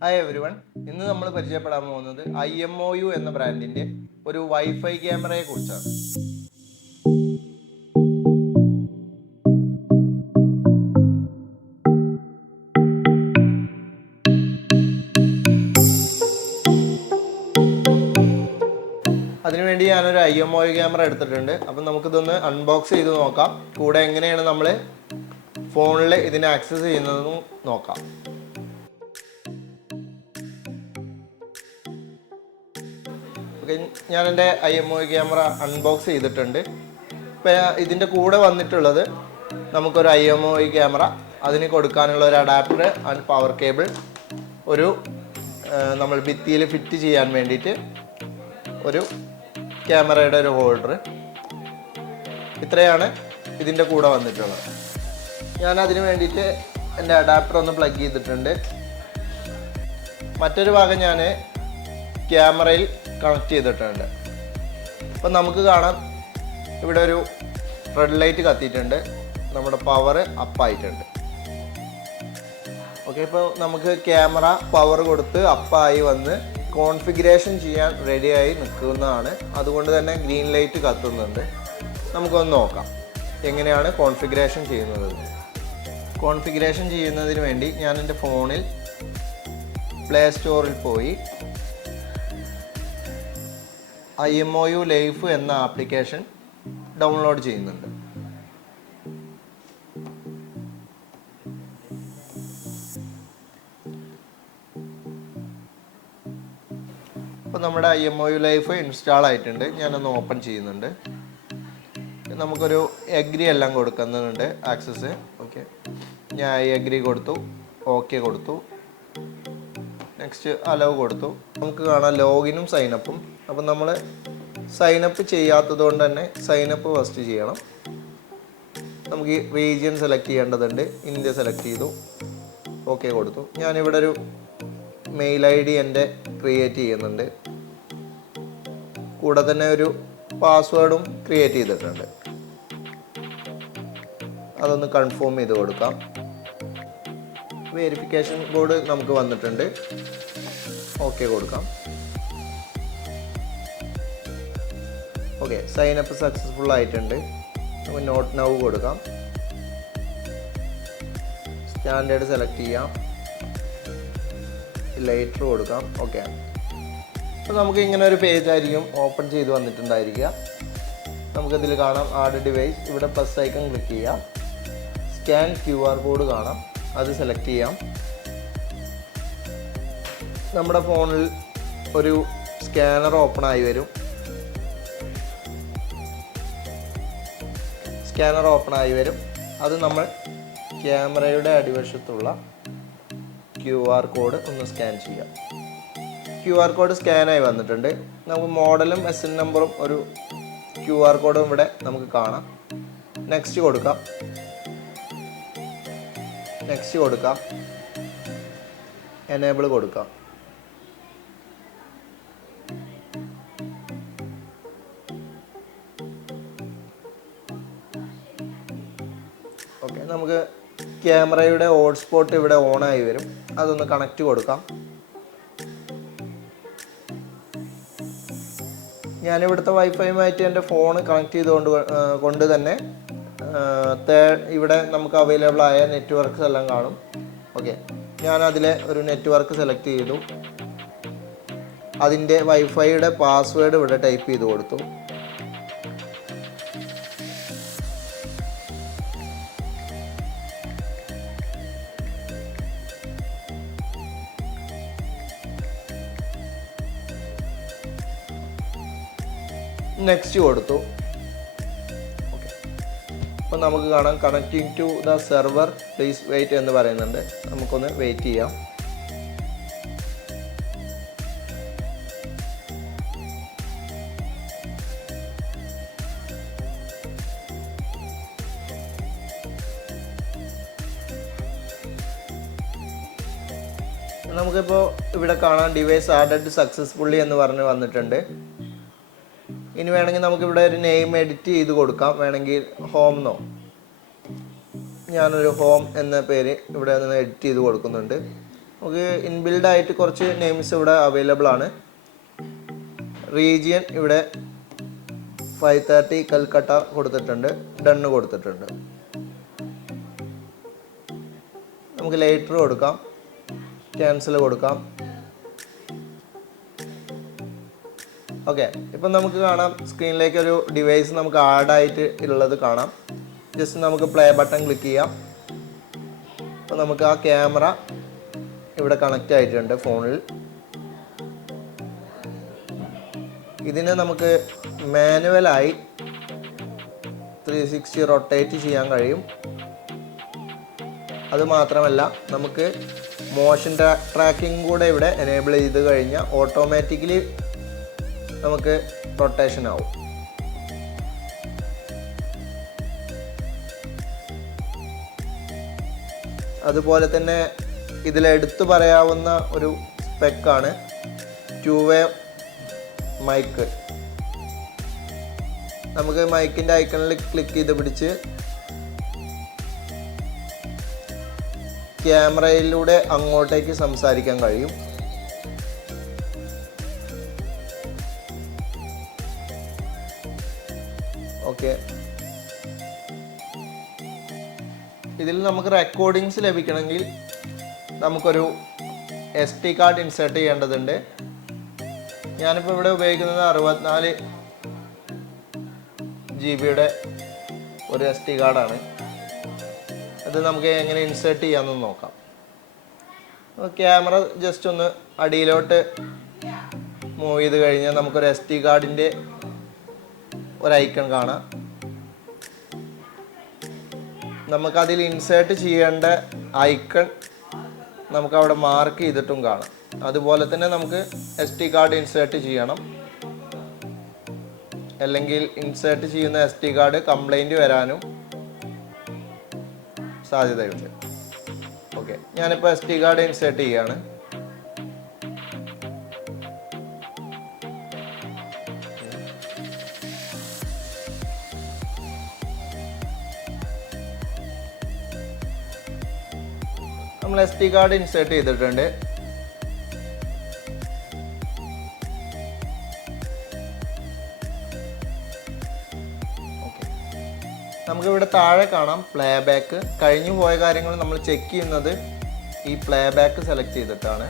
Hi every one. ഇന്ന് നമ്മൾ പരിചയപ്പെടാൻ പോകുന്നത് IMOU എന്ന ബ്രാൻഡിൻ്റെ ഒരു വൈഫൈ ക്യാമറയെ കുറിച്ചാണ്. അതിനുവേണ്ടി ഞാനൊരു IMOU ക്യാമറ എടുത്തിട്ടുണ്ട്. അപ്പം നമുക്കിതൊന്ന് അൺബോക്സ് ചെയ്ത് നോക്കാം. കൂടെ എങ്ങനെയാണ് നമ്മൾ ഫോണിൽ ഇതിനെ ആക്സസ് ചെയ്യുന്നതെന്നും നോക്കാം. ഓക്കെ, ഞാൻ എൻ്റെ IMOU ക്യാമറ അൺബോക്സ് ചെയ്തിട്ടുണ്ട്. ഇപ്പം ഇതിൻ്റെ കൂടെ വന്നിട്ടുള്ളത് നമുക്കൊരു IMOU ക്യാമറ, അതിന് കൊടുക്കാനുള്ള ഒരു അഡാപ്റ്റർ ആൻഡ് പവർ കേബിൾ, ഒരു നമ്മൾ ഭിത്തിയിൽ ഫിറ്റ് ചെയ്യാൻ വേണ്ടിയിട്ട് ഒരു ക്യാമറയുടെ ഒരു ഹോൾഡർ. ഇത്രയാണ് ഇതിൻ്റെ കൂടെ വന്നിട്ടുള്ളത്. ഞാൻ അതിന് വേണ്ടിയിട്ട് എൻ്റെ അഡാപ്റ്റർ ഒന്ന് പ്ലഗ് ചെയ്തിട്ടുണ്ട്. മറ്റൊരു ഭാഗം ഞാൻ ക്യാമറയിൽ കണക്ട് ചെയ്തിട്ടുണ്ട്. അപ്പം നമുക്ക് കാണാം ഇവിടെ ഒരു റെഡ് ലൈറ്റ് കത്തിയിട്ടുണ്ട്. നമ്മുടെ പവർ അപ്പായിട്ടുണ്ട്. ഓക്കെ, ഇപ്പോൾ നമുക്ക് ക്യാമറ പവർ കൊടുത്ത് അപ്പായി വന്ന് കോൺഫിഗറേഷൻ ചെയ്യാൻ റെഡിയായി നിൽക്കുന്നതാണ്. അതുകൊണ്ട് തന്നെ ഗ്രീൻ ലൈറ്റ് കത്തുന്നുണ്ട്. നമുക്കൊന്ന് നോക്കാം എങ്ങനെയാണ് കോൺഫിഗറേഷൻ ചെയ്യുന്നത്. കോൺഫിഗറേഷൻ ചെയ്യുന്നതിന് വേണ്ടി ഞാൻ എൻ്റെ ഫോണിൽ പ്ലേ സ്റ്റോറിൽ പോയി IMOU ലൈഫ് എന്ന ആപ്ലിക്കേഷൻ ഡൗൺലോഡ് ചെയ്യുന്നുണ്ട്. അപ്പോൾ നമ്മുടെ IMOU ലൈഫ് ഇൻസ്റ്റാൾ ആയിട്ടുണ്ട്. ഞാനൊന്ന് ഓപ്പൺ ചെയ്യുന്നുണ്ട്. നമുക്കൊരു എഗ്രി എല്ലാം കൊടുക്കുന്നുണ്ട് ആക്സസ്. ഓക്കെ, ഞാൻ എഗ്രി കൊടുത്തു, ഓക്കെ കൊടുത്തു, നെക്സ്റ്റ് അലവ് കൊടുത്തു. നമുക്ക് കാണാം ലോഗിനും സൈനപ്പും. അപ്പം നമ്മൾ സൈനപ്പ് ചെയ്യാത്തത് കൊണ്ട് തന്നെ സൈനപ്പ് ഫസ്റ്റ് ചെയ്യണം. നമുക്ക് ഈ റീജിയൻ സെലക്ട് ചെയ്യേണ്ടതുണ്ട്. ഇന്ത്യ സെലക്ട് ചെയ്തു, ഓക്കെ കൊടുത്തു. ഞാനിവിടെ ഒരു മെയിൽ ID എൻ്റെ ക്രിയേറ്റ് ചെയ്യുന്നുണ്ട്. കൂടെ തന്നെ ഒരു പാസ്വേഡും ക്രിയേറ്റ് ചെയ്തിട്ടുണ്ട്. അതൊന്ന് കൺഫേം ചെയ്ത് കൊടുക്കാം. വെരിഫിക്കേഷൻ കോഡ് നമുക്ക് വന്നിട്ടുണ്ട്. ഓക്കെ കൊടുക്കാം. ഓക്കെ, സൈനപ്പ് സക്സസ്ഫുൾ ആയിട്ടുണ്ട്. നമുക്ക് നോട്ട് നൗ കൊടുക്കാം. സ്റ്റാൻഡേർഡ് സെലക്ട് ചെയ്യാം, ലേറ്റർ കൊടുക്കാം. ഓക്കെ, അപ്പോൾ നമുക്ക് ഇങ്ങനെ ഒരു പേജ് ആയിരിക്കും ഓപ്പൺ ചെയ്ത് വന്നിട്ടുണ്ടായിരിക്കുക. നമുക്കിതിൽ കാണാം ആഡ് ഡിവൈസ്. ഇവിടെ പ്ലസ് ഐക്കൺ ക്ലിക്ക് ചെയ്യാം. സ്കാൻ QR കോഡ് കാണാം, അത് സെലക്ട് ചെയ്യാം. നമ്മുടെ ഫോണിൽ ഒരു സ്കാനർ ഓപ്പൺ ആയി വരും. അത് നമ്മൾ ക്യാമറയുടെ അടിവശത്തുള്ള QR കോഡ് ഒന്ന് സ്കാൻ ചെയ്യാം. QR കോഡ് സ്കാനായി വന്നിട്ടുണ്ട്. നമുക്ക് മോഡലും SN നമ്പറും ഒരു QR കോഡും ഇവിടെ നമുക്ക് കാണാം. നെക്സ്റ്റ് കൊടുക്കാം. എനേബിൾ കൊടുക്കാം. ഓക്കെ, നമുക്ക് ക്യാമറയുടെ ഹോട്ട്സ്പോട്ട് ഇവിടെ ഓണായി വരും. അതൊന്ന് കണക്റ്റ് കൊടുക്കാം. ഞാനിവിടുത്തെ വൈഫൈയുമായിട്ട് എൻ്റെ ഫോൺ കണക്ട് കൊണ്ട് തന്നെ ഇവിടെ നമുക്ക് അവൈലബിൾ ആയ നെറ്റ്വർക്ക്സ് എല്ലാം കാണും. ഓക്കെ, ഞാൻ അതിലെ ഒരു നെറ്റ്വർക്ക് സെലക്ട് ചെയ്തു. അതിൻ്റെ വൈഫൈയുടെ പാസ്വേഡ് ഇവിടെ ടൈപ്പ് ചെയ്ത് കൊടുത്തു. നെക്സ്റ്റ് കൊടുത്തു. ഓക്കെ, അപ്പോൾ നമുക്ക് കാണാം connecting to the server, please wait എന്ന് പറയുന്നുണ്ട്. നമുക്കൊന്ന് വെയിറ്റ് ചെയ്യാം. നമുക്കിപ്പോൾ ഇവിടെ കാണാം ഡിവൈസ് ആഡഡ് സക്സസ്ഫുള്ളി എന്ന് പറഞ്ഞ് വന്നിട്ടുണ്ട്. ഇനി വേണമെങ്കിൽ നമുക്കിവിടെ ഒരു നെയിം എഡിറ്റ് ചെയ്ത് കൊടുക്കാം. വേണമെങ്കിൽ ഹോം എന്നോ, ഞാനൊരു ഹോം എന്ന പേര് ഇവിടെ നിന്ന് എഡിറ്റ് ചെയ്ത് കൊടുക്കുന്നുണ്ട്. നമുക്ക് ഇൻബിൽഡ് ആയിട്ട് കുറച്ച് നെയിംസ് ഇവിടെ അവൈലബിൾ ആണ്. റീജിയൻ ഇവിടെ 530 കൽക്കട്ട കൊടുത്തിട്ടുണ്ട്, ഡണ്ണ് കൊടുത്തിട്ടുണ്ട്. നമുക്ക് ലേറ്റർ കൊടുക്കാം, ക്യാൻസൽ കൊടുക്കാം. ഓക്കെ, ഇപ്പം നമുക്ക് കാണാം സ്ക്രീനിലേക്ക് ഒരു ഡിവൈസ് നമുക്ക് ആഡായിട്ട് ഉള്ളത് കാണാം. ജസ്റ്റ് നമുക്ക് പ്ലേ ബട്ടൺ ക്ലിക്ക് ചെയ്യാം. അപ്പോൾ നമുക്ക് ആ ക്യാമറ ഇവിടെ കണക്റ്റ് ആയിട്ടുണ്ട് ഫോണിൽ. ഇതിനെ നമുക്ക് മാനുവലായി 360 റൊട്ടേറ്റ് ചെയ്യാൻ കഴിയും. അതുമാത്രമല്ല നമുക്ക് മോഷൻ ട്രാക്കിംഗ് കൂടെ ഇവിടെ എനേബിൾ ചെയ്ത് കഴിഞ്ഞാൽ ഓട്ടോമാറ്റിക്കലി നമുക്ക് റൊട്ടേഷൻ ആവും. അതുപോലെ തന്നെ ഇതിലെടുത്ത് പറയാവുന്ന ഒരു സ്പെക്കാണ് 2-way മൈക്ക്. നമുക്ക് മൈക്കിൻ്റെ ഐക്കണിൽ ക്ലിക്ക് ചെയ്ത് പിടിച്ച് ക്യാമറയിലൂടെ അങ്ങോട്ടേക്ക് സംസാരിക്കാൻ കഴിയും. ഓക്കെ, ഇതിൽ നമുക്ക് റെക്കോർഡിങ്സ് ലഭിക്കണമെങ്കിൽ നമുക്കൊരു SD കാർഡ് ഇൻസേർട്ട് ചെയ്യേണ്ടതുണ്ട്. ഞാനിപ്പോൾ ഇവിടെ ഉപയോഗിക്കുന്നത് 64 GB ഒരു SD കാർഡാണ്. അത് നമുക്ക് എങ്ങനെ ഇൻസേർട്ട് ചെയ്യാമെന്ന് നോക്കാം. ക്യാമറ ജസ്റ്റ് ഒന്ന് അടിയിലോട്ട് മൂവ് ചെയ്ത് കഴിഞ്ഞാൽ നമുക്കൊരു SD കാർഡിൻ്റെ ഒരു ഐക്കൺ കാണാം. നമുക്കതിൽ ഇൻസേർട്ട് ചെയ്യേണ്ട ഐക്കൺ നമുക്കവിടെ മാർക്ക് ചെയ്തിട്ടും കാണാം. അതുപോലെ തന്നെ നമുക്ക് SD കാർഡ് ഇൻസേർട്ട് ചെയ്യണം, അല്ലെങ്കിൽ ഇൻസേർട്ട് ചെയ്യുന്ന SD കാർഡ് കംപ്ലൈൻറ്റ് വരാനും സാധ്യതയുണ്ട്. ഓക്കെ, ഞാനിപ്പോൾ SD കാർഡ് ഇൻസേർട്ട് ചെയ്യാണ്. നമ്മൾ SD കാർഡ് ഇൻസേർട്ട് ചെയ്തിട്ടുണ്ട്. നമുക്കിവിടെ താഴെ കാണാം പ്ലേ ബാക്ക്. കഴിഞ്ഞു പോയ കാര്യങ്ങൾ നമ്മൾ ചെക്ക് ചെയ്യുന്നത് ഈ പ്ലേ ബാക്ക് സെലക്ട് ചെയ്തിട്ടാണ്.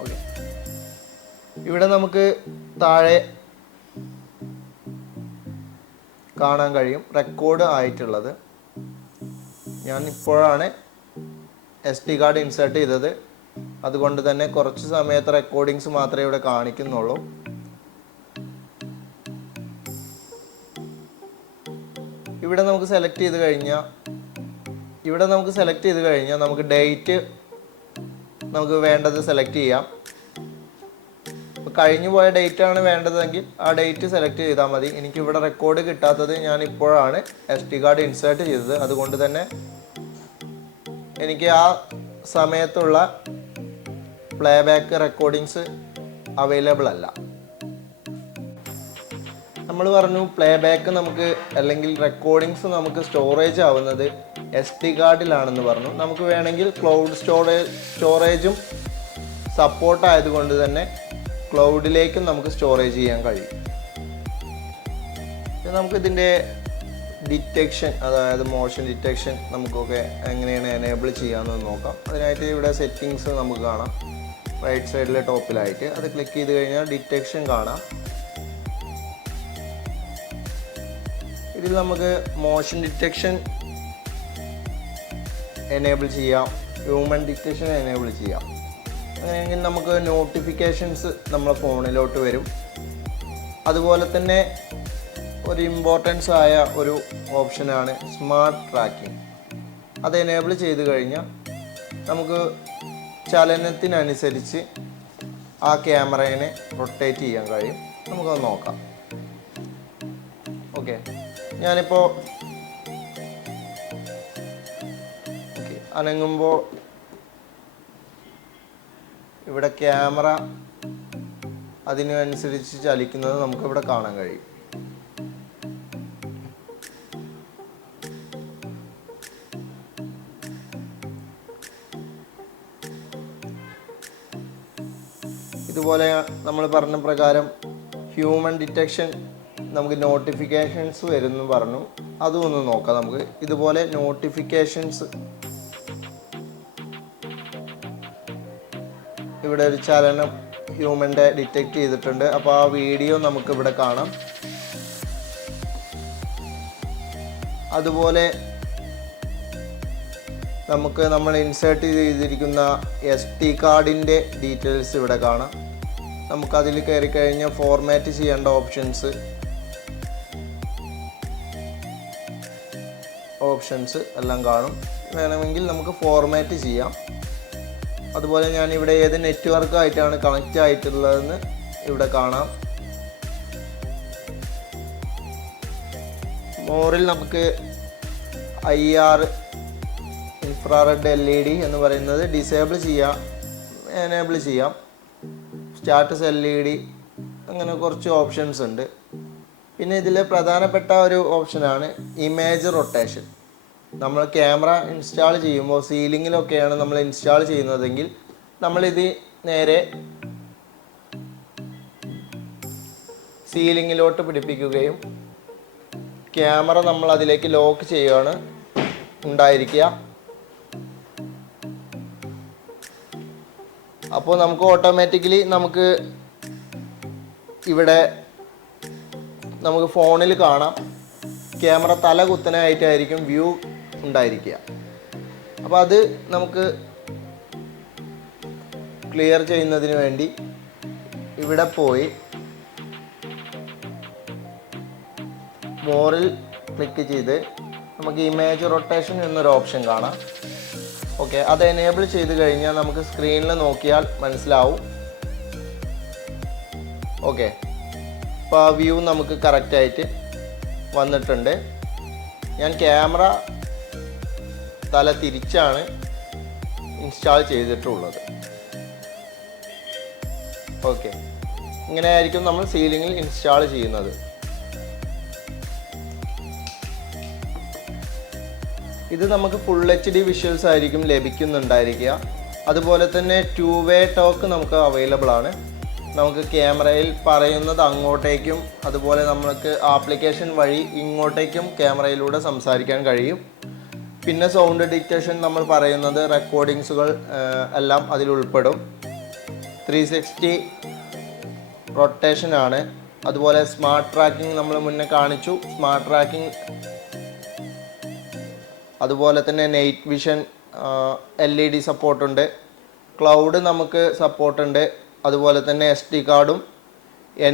ഓക്കെ, ഇവിടെ നമുക്ക് താഴെ കാണാൻ കഴിയും റെക്കോർഡ് ആയിട്ടുള്ളത്. ഞാൻ ഇപ്പോഴാണ് SD കാർഡ് ഇൻസേർട്ട് ചെയ്തത്, അതുകൊണ്ട് തന്നെ കുറച്ച് സമയത്ത് റെക്കോർഡിങ്സ് മാത്രമേ ഇവിടെ കാണിക്കുന്നുള്ളൂ. ഇവിടെ നമുക്ക് സെലക്ട് ചെയ്ത് കഴിഞ്ഞാൽ നമുക്ക് ഡേറ്റ് നമുക്ക് വേണ്ടത് സെലക്ട് ചെയ്യാം. ഇപ്പോൾ കഴിഞ്ഞു പോയ ഡേറ്റ് ആണ് വേണ്ടതെങ്കിൽ ആ ഡേറ്റ് സെലക്ട് ചെയ്താൽ മതി. എനിക്കിവിടെ റെക്കോർഡ് കിട്ടാത്തത് ഞാൻ ഇപ്പോഴാണ് SD കാർഡ് ഇൻസേർട്ട് ചെയ്തത്, അതുകൊണ്ട് തന്നെ എനിക്ക് ആ സമയത്തുള്ള പ്ലേ ബാക്ക് റെക്കോർഡിങ്സ് അവൈലബിൾ അല്ല. നമ്മൾ പറഞ്ഞു പ്ലേ ബാക്ക് നമുക്ക് അല്ലെങ്കിൽ റെക്കോർഡിങ്സ് നമുക്ക് സ്റ്റോറേജ് ആവുന്നത് SD കാർഡിലാണെന്ന് പറഞ്ഞു. നമുക്ക് വേണമെങ്കിൽ ക്ലൗഡ് സ്റ്റോറേജും സപ്പോർട്ട് ആയതുകൊണ്ട് തന്നെ ക്ലൗഡിലേക്കും നമുക്ക് സ്റ്റോറേജ് ചെയ്യാൻ കഴിയും. നമുക്കിതിൻ്റെ ഡിറ്റക്ഷൻ, അതായത് മോഷൻ ഡിറ്റക്ഷൻ നമുക്കൊക്കെ എങ്ങനെയാണ് എനേബിൾ ചെയ്യാമെന്ന് നോക്കാം. അതിനായിട്ട് ഇവിടെ സെറ്റിങ്സ് നമുക്ക് കാണാം റൈറ്റ് സൈഡിലെ ടോപ്പിലായിട്ട്. അത് ക്ലിക്ക് ചെയ്ത് കഴിഞ്ഞാൽ ഡിറ്റക്ഷൻ കാണാം. ഇതിൽ നമുക്ക് മോഷൻ ഡിറ്റക്ഷൻ എനേബിൾ ചെയ്യാം, ഹ്യൂമൻ ഡിറ്റക്ഷൻ എനേബിൾ ചെയ്യാം. അങ്ങനെയെങ്കിൽ നമുക്ക് നോട്ടിഫിക്കേഷൻസ് നമ്മളെ ഫോണിലോട്ട് വരും. അതുപോലെ തന്നെ ഒരു ഇമ്പോർട്ടൻസ് ആയ ഒരു ഓപ്ഷനാണ് സ്മാർട്ട് ട്രാക്കിംഗ്. അത് എനേബിൾ ചെയ്ത് കഴിഞ്ഞാൽ നമുക്ക് ചലനത്തിനനുസരിച്ച് ആ ക്യാമറയെ റൊട്ടേറ്റ് ചെയ്യാൻ കഴിയും. നമുക്കത് നോക്കാം. ഓക്കെ, ഞാനിപ്പോൾ ഇവിടെ ക്യാമറ അതിനനുസരിച്ച് ചലിക്കുന്നത് നമുക്കിവിടെ കാണാൻ കഴിയും. ഇതുപോലെ നമ്മൾ പറഞ്ഞ പ്രകാരം ഹ്യൂമൻ ഡിറ്റക്ഷൻ നമുക്ക് നോട്ടിഫിക്കേഷൻസ് വരുന്നു പറഞ്ഞു. അതും ഒന്ന് നോക്കാം നമുക്ക്. ഇതുപോലെ നോട്ടിഫിക്കേഷൻസ് ഇവിടെ ഒരു ചലനം ഹ്യൂമൻ്റെ ഡിറ്റക്റ്റ് ചെയ്തിട്ടുണ്ട്. അപ്പോൾ ആ വീഡിയോ നമുക്കിവിടെ കാണാം. അതുപോലെ നമുക്ക് നമ്മൾ ഇൻസേർട്ട് ചെയ്തിരിക്കുന്ന SD കാർഡിൻ്റെ ഡീറ്റെയിൽസ് ഇവിടെ കാണാം. നമുക്കതിൽ കയറി കഴിഞ്ഞാൽ ഫോർമാറ്റ് ചെയ്യേണ്ട ഓപ്ഷൻസ് എല്ലാം കാണും. വേണമെങ്കിൽ നമുക്ക് ഫോർമാറ്റ് ചെയ്യാം. അതുപോലെ ഞാനിവിടെ ഏത് നെറ്റ്വർക്കായിട്ടാണ് കണക്റ്റ് ആയിട്ടുള്ളതെന്ന് ഇവിടെ കാണാം. മോറിൽ നമുക്ക് IR ഇൻഫ്രാറെഡ് LED എന്ന് പറയുന്നത് ഡിസേബിൾ ചെയ്യാം, എനേബിൾ ചെയ്യാം. സ്റ്റാറ്റസ് LED അങ്ങനെ കുറച്ച് ഓപ്ഷൻസ് ഉണ്ട്. പിന്നെ ഇതിൽ പ്രധാനപ്പെട്ട ഒരു ഓപ്ഷനാണ് ഇമേജ് റൊട്ടേഷൻ. നമ്മൾ ക്യാമറ ഇൻസ്റ്റാൾ ചെയ്യുമ്പോൾ സീലിങ്ങിലൊക്കെയാണ് നമ്മൾ ഇൻസ്റ്റാൾ ചെയ്യുന്നതെങ്കിൽ നമ്മളിത് നേരെ സീലിങ്ങിലോട്ട് പിടിപ്പിക്കുകയും ക്യാമറ നമ്മൾ അതിലേക്ക് ലോക്ക് ചെയ്യുകയാണ് ഉണ്ടായിരിക്കുക. അപ്പോൾ നമുക്ക് ഓട്ടോമാറ്റിക്കലി നമുക്ക് ഇവിടെ നമുക്ക് ഫോണിൽ കാണാം ക്യാമറ തല കുത്തനായിട്ടായിരിക്കും വ്യൂ ഉണ്ടായിരിക്കുക. അപ്പോൾ അത് നമുക്ക് ക്ലിയർ ചെയ്യുന്നതിന് വേണ്ടി ഇവിടെ പോയി മോറിൽ ക്ലിക്ക് ചെയ്ത് നമുക്ക് ഇമേജ് റൊട്ടേഷൻ എന്നൊരു ഓപ്ഷൻ കാണാം. ഓക്കെ, അത് എനേബിൾ ചെയ്ത് കഴിഞ്ഞാൽ നമുക്ക് സ്ക്രീനിൽ നോക്കിയാൽ മനസ്സിലാവും. ഓക്കെ, അപ്പോൾ ആ വ്യൂ നമുക്ക് കറക്റ്റായിട്ട് വന്നിട്ടുണ്ട്. ഞാൻ ക്യാമറ തല തിരിച്ചാണ് ഇൻസ്റ്റാൾ ചെയ്തിട്ടുള്ളത്. ഓക്കെ, ഇങ്ങനെയായിരിക്കും നമ്മൾ സീലിങ്ങിൽ ഇൻസ്റ്റാൾ ചെയ്യുന്നത്. ഇത് നമുക്ക് ഫുൾ HD വിഷ്വൽസ് ആയിരിക്കും ലഭിക്കുന്നുണ്ടായിരിക്കുക. അതുപോലെ തന്നെ 2-വേ ടോക്ക് നമുക്ക് അവൈലബിൾ ആണ്. നമുക്ക് ക്യാമറയിൽ പറയുന്നത് അങ്ങോട്ടേക്കും അതുപോലെ നമുക്ക് ആപ്ലിക്കേഷൻ വഴി ഇങ്ങോട്ടേക്കും ക്യാമറയിലൂടെ സംസാരിക്കാൻ കഴിയും. പിന്നെ സൗണ്ട് ഡിറ്റക്ഷൻ നമ്മൾ പറയുന്നത് റെക്കോർഡിങ്സുകൾ എല്ലാം അതിൽ ഉൾപ്പെടും. 360 റൊട്ടേഷനാണ്. അതുപോലെ സ്മാർട്ട് ട്രാക്കിംഗ് നമ്മൾ മുന്നേ കാണിച്ചു. സ്മാർട്ട് ട്രാക്കിംഗ് അതുപോലെ തന്നെ നൈറ്റ് വിഷൻ LED സപ്പോർട്ടുണ്ട്. ക്ലൗഡ് നമുക്ക് സപ്പോർട്ടുണ്ട്. അതുപോലെ തന്നെ SD കാർഡും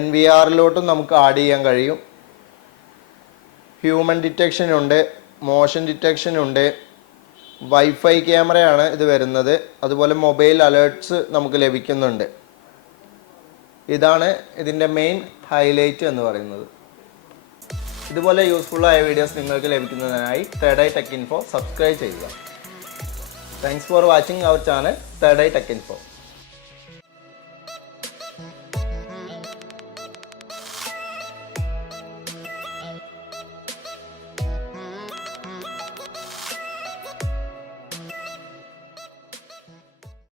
NVRലോട്ടും നമുക്ക് ആഡ് ചെയ്യാൻ കഴിയും. ഹ്യൂമൻ ഡിറ്റക്ഷൻ ഉണ്ട്, മോഷൻ ഡിറ്റക്ഷൻ ഉണ്ട്. വൈഫൈ ക്യാമറയാണ് ഇത് വരുന്നത്. അതുപോലെ മൊബൈൽ അലേർട്ട്സ് നമുക്ക് ലഭിക്കുന്നുണ്ട്. ഇതാണ് ഇതിൻ്റെ മെയിൻ ഹൈലൈറ്റ് എന്ന് പറയുന്നത്. ഇതുപോലെ യൂസ്ഫുള്ളായ വീഡിയോസ് നിങ്ങൾക്ക് ലഭിക്കുന്നതിനായി third eye tech info subscribe ചെയ്യുക. Thanks for watching our channel third eye tech info.